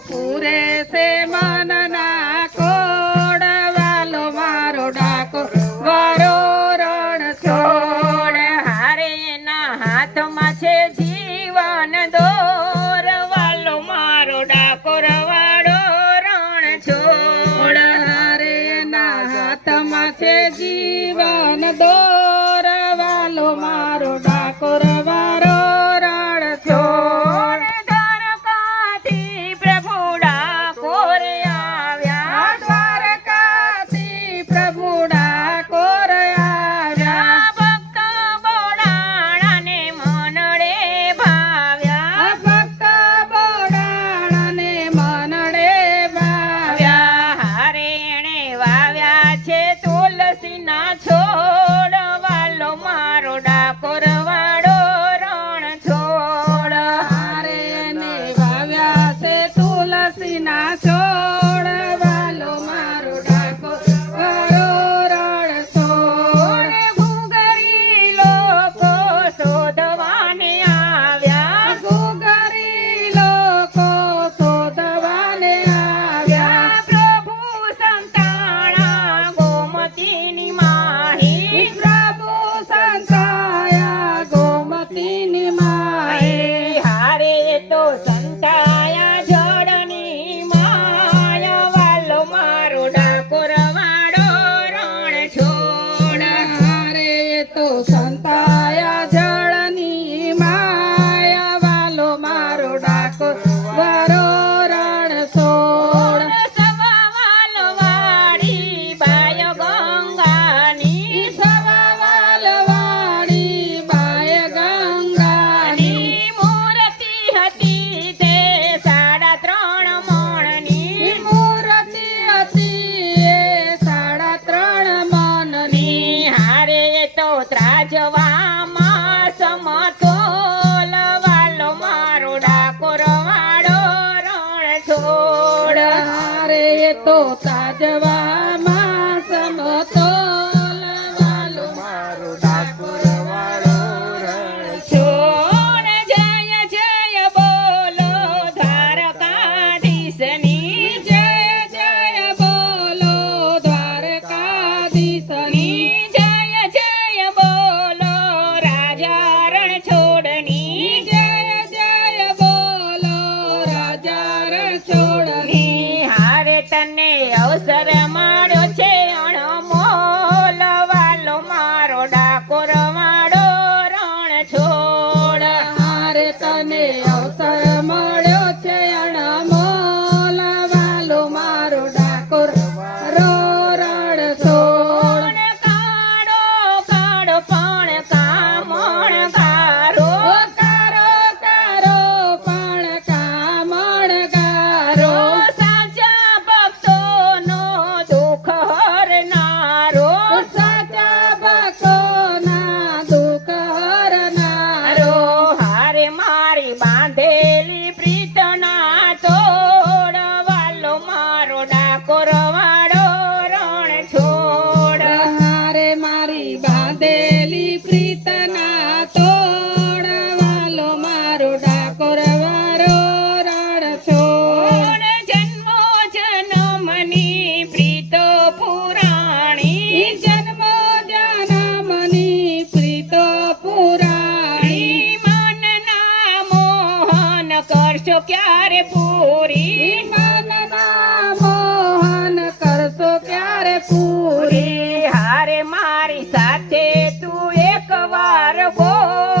પૂરે છે મનના કોડ વાલો મારો ડાકો વારો રણ છોડ હારે એના હાથમાં છે જીવન દોર વાલો મારો ડાકોર વાળો રણ છોડ હારે ના હાથમાં છે જીવન દોર વાલો મારો ડાકોર વારો રણ છોડ દ્વારકાથી પ્રભુ ડાકોર આવ્યા દ્વારકાથી પ્રભુ ડાકોર આવ્યા ભક્ત બોડાણાને મનડે ભાવ્યા ભક્ત બોડાણાને મનડે ભાવ્યા હારે એણે વાવ્યા છે તુલસીના છોડ વાલો મારો ડાકોર વાળો રણ છોડ હારે ને વાવ્યા છે તુલસીના છોડ વાલો મારો ડાકોર વાળો રણ છોડ ઘૂઘરી લોકો શોધવાને આવ્યા ઘૂઘરી લોકો શોધવાને આવ્યા પ્રભુ સંતાણા ગોમતીની માહી પ્રભુ સંતાયા ગોમતીની માએ હારે તો સંતાયા જળની માયા વાલો મારો ડાકોર વાળો રણ છોડ હારે તો સંતાયા જળની માયા વાલો મારો ડાકોર વારો રણ છોડ સવા વાલો વાળી બાય ગંગાની સવાવાલવાળી બાય ગંગાની મૂર્તિ હતી તે 3.5 મણની મૂર્તિ હતી એ 3.5 મણની હારે તો ત્રાજવામાં સમતોલ વાલો મારો ડાકોર વાળો રણ છોડ હારે તો તાજવામાં સમતોલ વાલો મારો ડાકોર વાળો રણ છોડ જય જય બોલો દ્વારકાધીશની જય જય બોલો દ્વારકાધીશની જય જય બોલો રાજા રણ છોડની જય જય બોલો રાજા રણછોડની હારે તને અવસર મળ્યો છે અણમોલ વાલો મારો ડાકોર વાળો રણ છોડ હારે તને અવસર મળ્યો છે અણમોલ વાલો મારો ડાકોર વારો રણ છોડ કાળો કાળો પણ કામણ કારો કારો કારો પણ કામણ ગારો સાચા ભક્તોનો દુઃખ હરનારો સાચા ભક્તોના દુઃખ હરનારો હારે મારી બાંધેલી પ્રીતના તોડ વાલો મારો ડાકોર વાળો રણ છોડ હારે મારી બાંધેલી પ્રીતના તોડ વાલો મારો ડાકોર વારો રણ છોડ જન્મો જન્મની પ્રીતો પુરાણી જન્મો જન્મની પ્રીતો પુરાણી મનના મોહન કરશો ક્યારે પૂરી મનના મોહન કરશો ક્યારે પૂરી હારે મારી સાથે તું એક વાર બોલ